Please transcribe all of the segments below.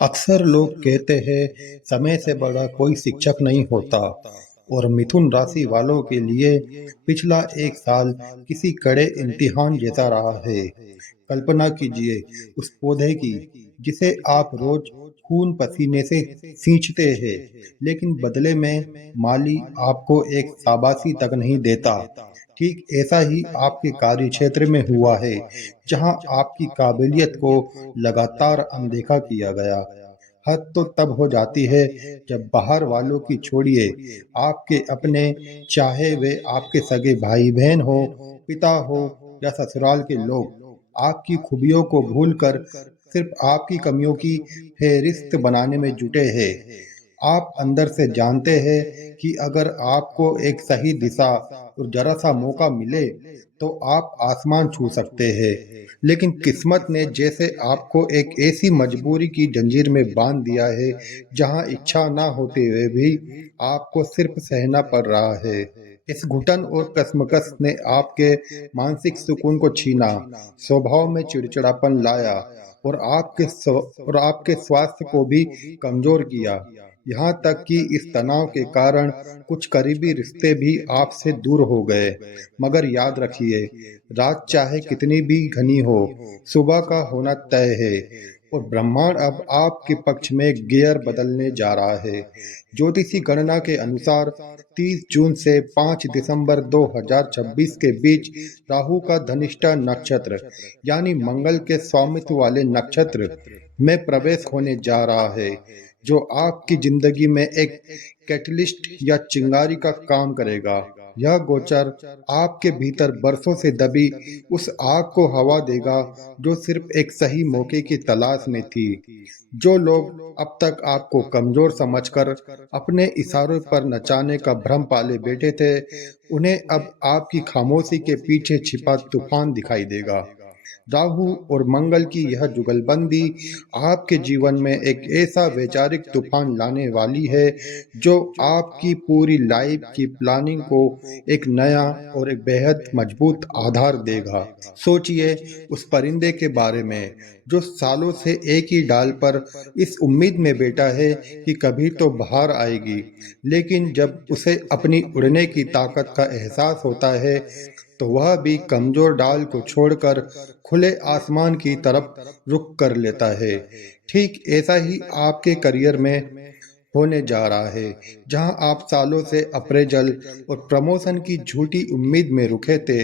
अक्सर लोग कहते हैं समय से बड़ा कोई शिक्षक नहीं होता। और मिथुन राशि वालों के लिए पिछला एक साल किसी कड़े इम्तिहान जैसा रहा है। कल्पना कीजिए उस पौधे की जिसे आप रोज खून पसीने से सींचते हैं, लेकिन बदले में माली आपको एक शाबाशी तक नहीं देता। ठीक ऐसा ही आपके कार्य क्षेत्र में हुआ है, जहां आपकी काबिलियत को लगातार अनदेखा किया गया। हद तो तब हो जाती है जब बाहर वालों की छोड़िए, आपके अपने, चाहे वे आपके सगे भाई बहन हो, पिता हो या ससुराल के लोग, आपकी खूबियों को भूलकर सिर्फ आपकी कमियों की फेहरिस्त बनाने में जुटे हैं। आप अंदर से जानते हैं कि अगर आपको एक सही दिशा और जरा सा मौका मिले तो आप आसमान छू सकते हैं। लेकिन किस्मत ने जैसे आपको एक ऐसी मजबूरी की जंजीर में बांध दिया है, जहां इच्छा ना होते हुए भी आपको सिर्फ सहना पड़ रहा है। इस घुटन और कसमकस ने आपके मानसिक सुकून को छीना, स्वभाव में चिड़चिड़ापन लाया और आपके स्वास्थ्य को भी कमजोर किया। यहाँ तक कि इस तनाव के कारण कुछ करीबी रिश्ते भी आपसे दूर हो गए। मगर याद रखिए, रात चाहे कितनी भी घनी हो, सुबह का होना तय है। और ब्रह्मांड अब आपके पक्ष में गियर बदलने जा रहा है। ज्योतिषी गणना के अनुसार 30 जून से 5 दिसंबर 2026 के बीच राहु का धनिष्ठा नक्षत्र, यानी मंगल के स्वामित्व वाले नक्षत्र में प्रवेश होने जा रहा है, जो आपकी जिंदगी में एक कैटलिस्ट या चिंगारी का काम करेगा। यह गोचर आपके भीतर बरसों से दबी उस आग को हवा देगा, जो सिर्फ एक सही मौके की तलाश में थी। जो लोग अब तक आपको कमजोर समझकर अपने इशारों पर नचाने का भ्रम पाले बैठे थे, उन्हें अब आपकी खामोशी के पीछे छिपा तूफान दिखाई देगा। राहु और मंगल की यह जुगलबंदी आपके जीवन में एक ऐसा वैचारिक तूफान लाने वाली है, जो आपकी पूरी लाइफ की प्लानिंग को एक नया और एक बेहद मजबूत आधार देगा। सोचिए उस परिंदे के बारे में जो सालों से एक ही डाल पर इस उम्मीद में बैठा है कि कभी तो बाहर आएगी, लेकिन जब उसे अपनी उड़ने की ताकत का एहसास होता है तो वह भी कमजोर डाल को छोड़कर खुले आसमान की तरफ रुख कर लेता है। ठीक ऐसा ही आपके करियर में होने जा रहा है। जहां आप सालों से अप्रेजल और प्रमोशन की झूठी उम्मीद में रुके थे,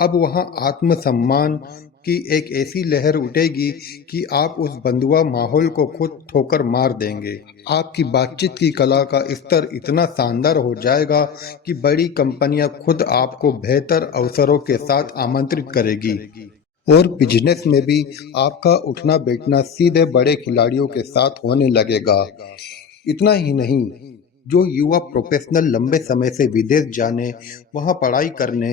अब वहां आत्मसम्मान की एक ऐसी लहर उठेगी कि आप उस बंधुआ माहौल को खुद ठोकर मार देंगे। आपकी बातचीत की कला का स्तर इतना शानदार हो जाएगा कि बड़ी कंपनियां खुद आपको बेहतर अवसरों के साथ आमंत्रित करेगी। और बिजनेस में भी आपका उठना बैठना सीधे बड़े खिलाड़ियों के साथ होने लगेगा। इतना ही नहीं, जो युवा प्रोफेशनल लंबे समय से विदेश जाने, वहां पढ़ाई करने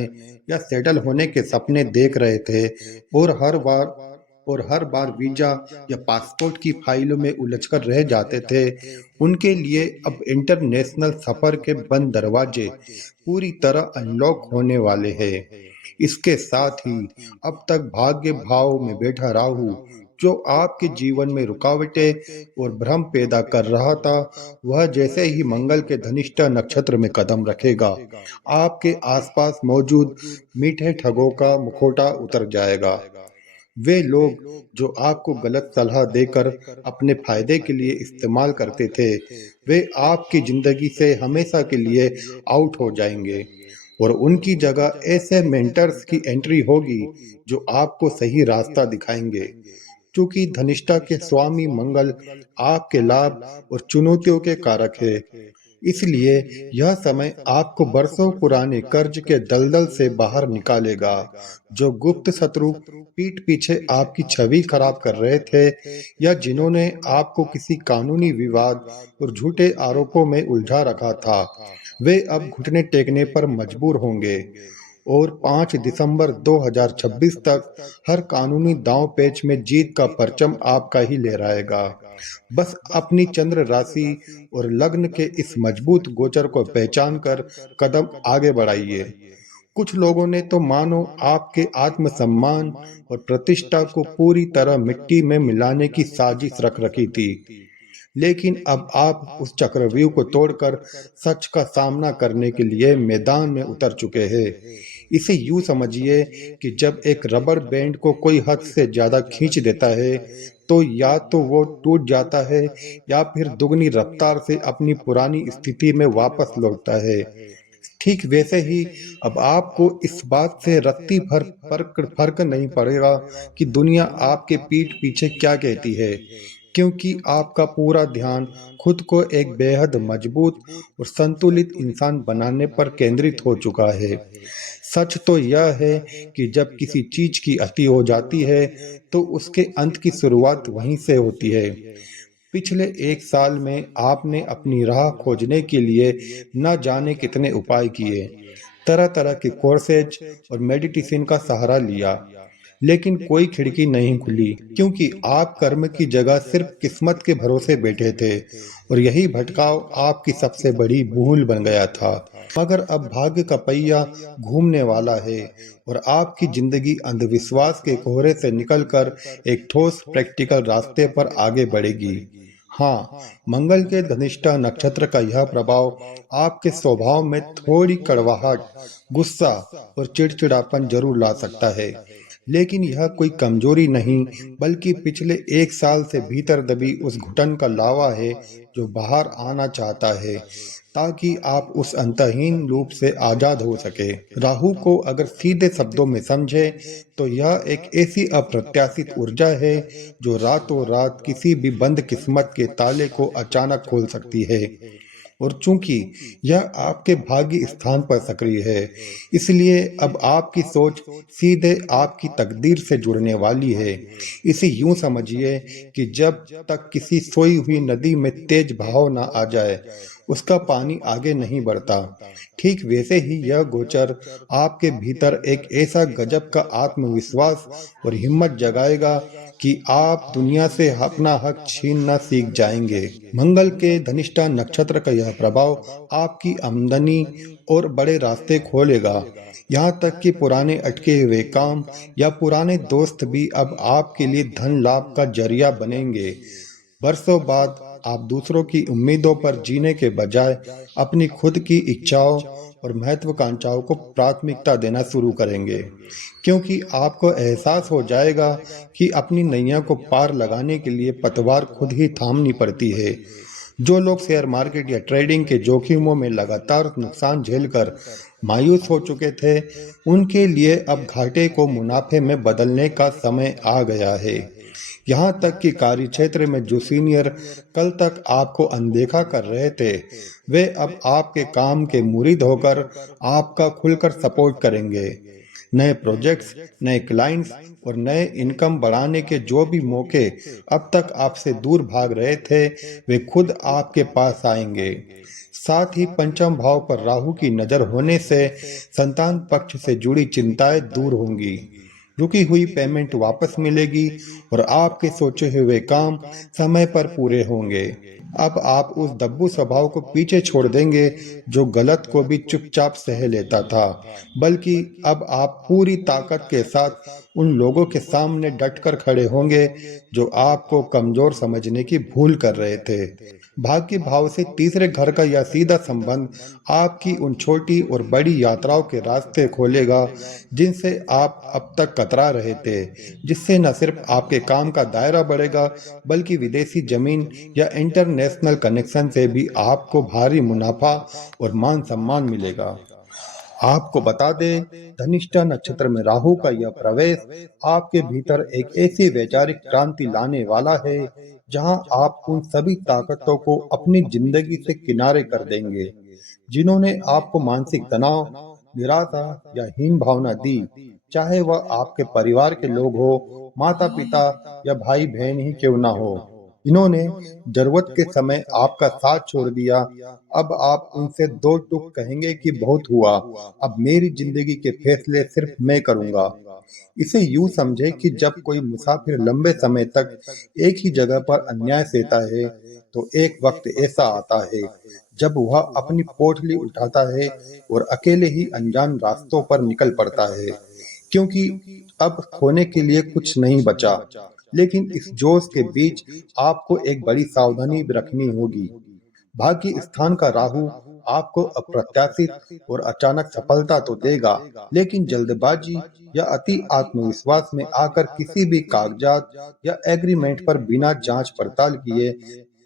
या सेटल होने के सपने देख रहे थे और हर बार वीजा या पासपोर्ट की फाइलों में उलझकर रह जाते थे, उनके लिए अब इंटरनेशनल सफर के बंद दरवाजे पूरी तरह अनलॉक होने वाले हैं। इसके साथ ही अब तक भाग्य भाव में बैठा राहु, जो आपके जीवन में रुकावटें और भ्रम पैदा कर रहा था, वह जैसे ही मंगल के धनिष्ठा नक्षत्र में कदम रखेगा, आपके आसपास मौजूद मीठे ठगों का मुखौटा उतर जाएगा। वे लोग जो आपको गलत सलाह देकर अपने फायदे के लिए इस्तेमाल करते थे, वे आपकी जिंदगी से हमेशा के लिए आउट हो जाएंगे और उनकी जगह ऐसे मेंटर्स की एंट्री होगी जो आपको सही रास्ता दिखाएंगे। चूंकि धनिष्ठा के स्वामी मंगल आपके लाभ और चुनौतियों के कारक है, इसलिए यह समय आपको बरसों पुराने कर्ज के दलदल से बाहर निकालेगा। जो गुप्त शत्रु पीठ पीछे आपकी छवि खराब कर रहे थे, या जिन्होंने आपको किसी कानूनी विवाद और झूठे आरोपों में उलझा रखा था, वे अब घुटने टेकने पर मजबूर होंगे। और 5 दिसंबर 2026 तक हर कानूनी दांव पेच में जीत का परचम आपका ही लहराएगा। बस अपनी चंद्र राशि और लग्न के इस मजबूत गोचर को पहचान कर कदम आगे बढ़ाइए। कुछ लोगों ने तो मानो आपके आत्मसम्मान और प्रतिष्ठा को पूरी तरह मिट्टी में मिलाने की साजिश रख रखी थी। लेकिन अब आप उस चक्रव्यूह को तोड़कर सच का सामना करने के लिए मैदान में उतर चुके हैं। इसे यूं समझिए कि जब एक रबर बैंड को कोई हद से ज्यादा खींच देता है, तो या तो वो टूट जाता है या फिर दुगनी रफ्तार से अपनी पुरानी स्थिति में वापस लौटता है। ठीक वैसे ही अब आपको इस बात से रत्ती भर फर्क नहीं पड़ेगा कि दुनिया आपके पीठ पीछे क्या कहती है, क्योंकि आपका पूरा ध्यान खुद को एक बेहद मजबूत और संतुलित इंसान बनाने पर केंद्रित हो चुका है। सच तो यह है कि जब किसी चीज की अति हो जाती है, तो उसके अंत की शुरुआत वहीं से होती है। पिछले एक साल में आपने अपनी राह खोजने के लिए न जाने कितने उपाय किए, तरह तरह के कोर्सेज और मेडिटेशन का सहारा लिया, लेकिन कोई खिड़की नहीं खुली, क्योंकि आप कर्म की जगह सिर्फ किस्मत के भरोसे बैठे थे और यही भटकाव आपकी सबसे बड़ी भूल बन गया था। मगर अब भाग्य का पहिया घूमने वाला है और आपकी जिंदगी अंधविश्वास के कोहरे से निकलकर एक ठोस प्रैक्टिकल रास्ते पर आगे बढ़ेगी। हाँ, मंगल के धनिष्ठा नक्षत्र का यह प्रभाव आपके स्वभाव में थोड़ी कड़वाहट, गुस्सा और चिड़चिड़ापन जरूर ला सकता है, लेकिन यह कोई कमजोरी नहीं, बल्कि पिछले एक साल से भीतर दबी उस घुटन का लावा है जो बाहर आना चाहता है, ताकि आप उस अंतहीन लूप से आजाद हो सके। राहु को अगर सीधे शब्दों में समझे, तो यह एक ऐसी अप्रत्याशित ऊर्जा है जो रातों रात किसी भी बंद किस्मत के ताले को अचानक खोल सकती है। और चूंकि यह आपके भाग्य स्थान पर सक्रिय है, इसलिए अब आपकी सोच सीधे आपकी तकदीर से जुड़ने वाली है। इसे यूं समझिए कि जब तक किसी सोई हुई नदी में तेज बहाव ना आ जाए, उसका पानी आगे नहीं बढ़ता। ठीक वैसे ही यह गोचर आपके भीतर एक ऐसा गजब का आत्मविश्वास और हिम्मत जगाएगा कि आप दुनिया से अपना हक छीनना सीख जाएंगे। मंगल के धनिष्ठा नक्षत्र का यह प्रभाव आपकी आमदनी और बड़े रास्ते खोलेगा। यहाँ तक कि पुराने अटके हुए काम या पुराने दोस्त भी अब आपके लिए धन लाभ का जरिया बनेंगे। बरसों बाद आप दूसरों की उम्मीदों पर जीने के बजाय अपनी खुद की इच्छाओं और महत्वाकांक्षाओं को प्राथमिकता देना शुरू करेंगे, क्योंकि आपको एहसास हो जाएगा कि अपनी नैया को पार लगाने के लिए पतवार खुद ही थामनी पड़ती है। जो लोग शेयर मार्केट या ट्रेडिंग के जोखिमों में लगातार नुकसान झेलकर मायूस हो चुके थे, उनके लिए अब घाटे को मुनाफे में बदलने का समय आ गया है। यहाँ तक कि कार्य क्षेत्र में जो सीनियर कल तक आपको अनदेखा कर रहे थे, वे अब आपके काम के मुरीद होकर आपका खुलकर सपोर्ट करेंगे। नए प्रोजेक्ट्स, नए क्लाइंट्स और नए इनकम बढ़ाने के जो भी मौके अब तक आपसे दूर भाग रहे थे, वे खुद आपके पास आएंगे। साथ ही पंचम भाव पर राहु की नजर होने से संतान पक्ष से जुड़ी चिंताएं दूर होंगी, रुकी हुई पेमेंट वापस मिलेगी और आपके सोचे हुए काम समय पर पूरे होंगे। अब आप उस दब्बू स्वभाव को पीछे छोड़ देंगे जो गलत को भी चुपचाप सह लेता था, बल्कि अब आप पूरी ताकत के साथ उन लोगों के सामने डटकर खड़े होंगे जो आपको कमजोर समझने की भूल कर रहे थे। भाग्य भाव से तीसरे घर का यह सीधा संबंध आपकी उन छोटी और बड़ी यात्राओं के रास्ते खोलेगा जिनसे आप अब तक कतरा रहे थे, जिससे न सिर्फ आपके काम का दायरा बढ़ेगा, बल्कि विदेशी जमीन या इंटरनेशनल कनेक्शन से भी आपको भारी मुनाफा और मान सम्मान मिलेगा। आपको बता दें, धनिष्ठा नक्षत्र में राहु का यह प्रवेश आपके भीतर एक ऐसी वैचारिक क्रांति लाने वाला है जहां आप उन सभी ताकतों को अपनी जिंदगी से किनारे कर देंगे जिन्होंने आपको मानसिक तनाव, निराशा या हीन भावना दी, चाहे वह आपके परिवार के लोग हो, माता पिता या भाई बहन ही क्यों ना हो। इन्होंने जरूरत के समय आपका साथ छोड़ दिया। अब आप उनसे दो टूक कहेंगे कि बहुत हुआ, अब मेरी जिंदगी के फैसले सिर्फ मैं करूंगा। इसे यूं समझे कि जब कोई मुसाफिर लंबे समय तक एक ही जगह पर अन्याय सहता है, तो एक वक्त ऐसा आता है जब वह अपनी पोटली उठाता है और अकेले ही अनजान रास्तों पर निकल पड़ता है, क्योंकि अब खोने के लिए कुछ नहीं बचा। लेकिन इस जोश के बीच आपको एक बड़ी सावधानी भी रखनी होगी। भाग्य स्थान का राहु आपको अप्रत्याशित और अचानक सफलता तो देगा, लेकिन जल्दबाजी या अति आत्मविश्वास में आकर किसी भी कागजात या एग्रीमेंट पर बिना जांच पड़ताल किए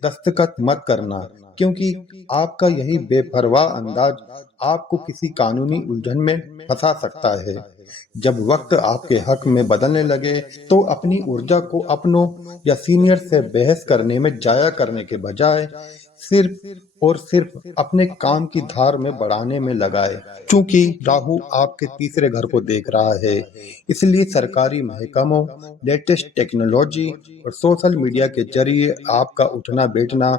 दस्तखत मत करना, क्योंकि आपका यही बेपरवाह अंदाज आपको किसी कानूनी उलझन में फंसा सकता है। जब वक्त आपके हक में बदलने लगे, तो अपनी ऊर्जा को अपनों या सीनियर से बहस करने में जाया करने के बजाय सिर्फ और सिर्फ अपने काम की धार में बढ़ाने में लगाए। चूंकि राहु आपके तीसरे घर को देख रहा है, इसलिए सरकारी महकमों, लेटेस्ट टेक्नोलॉजी और सोशल मीडिया के जरिए आपका उठना बैठना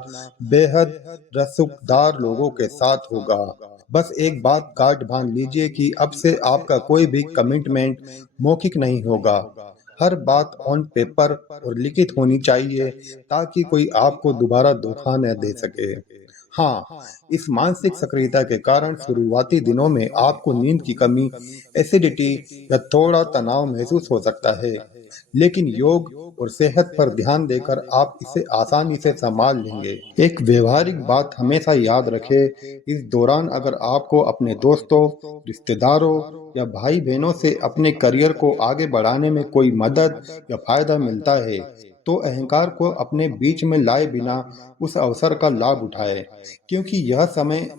बेहद रसूखदार लोगों के साथ होगा। बस एक बात गांठ बांध लीजिए कि अब से आपका कोई भी कमिटमेंट मौखिक नहीं होगा। हर बात ऑन पेपर और लिखित होनी चाहिए, ताकि कोई आपको दोबारा धोखा न दे सके। हाँ, इस मानसिक सक्रियता के कारण शुरुआती दिनों में आपको नींद की कमी, एसिडिटी या थोड़ा तनाव महसूस हो सकता है, लेकिन योग और सेहत पर ध्यान देकर आप इसे आसानी से संभाल लेंगे। एक व्यवहारिक बात हमेशा याद रखें, इस दौरान अगर आपको अपने दोस्तों, रिश्तेदारों या भाई बहनों से अपने करियर को आगे बढ़ाने में कोई मदद या फायदा मिलता है, तो अहंकार को अपने बीच में लाए बिना उस अवसर का लाभ उठाए, क्योंकि यह समय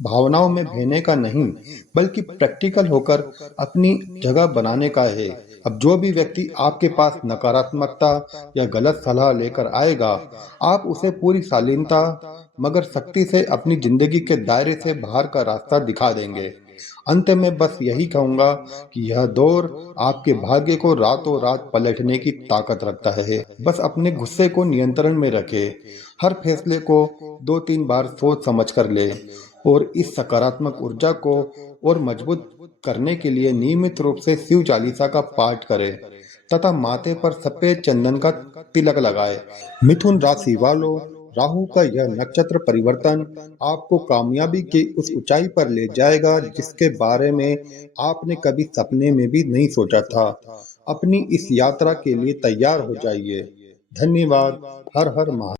भावनाओं में बहने का नहीं, बल्कि प्रैक्टिकल होकर अपनी जगह बनाने का है। अब जो भी व्यक्ति आपके पास नकारात्मकता या गलत सलाह लेकर आएगा, आप उसे पूरी शालीनता मगर सख्ती से अपनी जिंदगी के दायरे से बाहर का रास्ता दिखा देंगे। अंत में बस यही कहूंगा कि यह दौर आपके भाग्य को रातों रात पलटने की ताकत रखता है। बस अपने गुस्से को नियंत्रण में रखें, हर फैसले को 2-3 बार सोच समझ कर ले, और इस सकारात्मक ऊर्जा को और मजबूत करने के लिए नियमित रूप से शिव चालीसा का पाठ करें तथा माथे पर सफेद चंदन का तिलक लगाए। मिथुन राशि वालों, राहु का यह नक्षत्र परिवर्तन आपको कामयाबी की उस ऊंचाई पर ले जाएगा जिसके बारे में आपने कभी सपने में भी नहीं सोचा था। अपनी इस यात्रा के लिए तैयार हो जाइए। धन्यवाद। हर हर महादेव।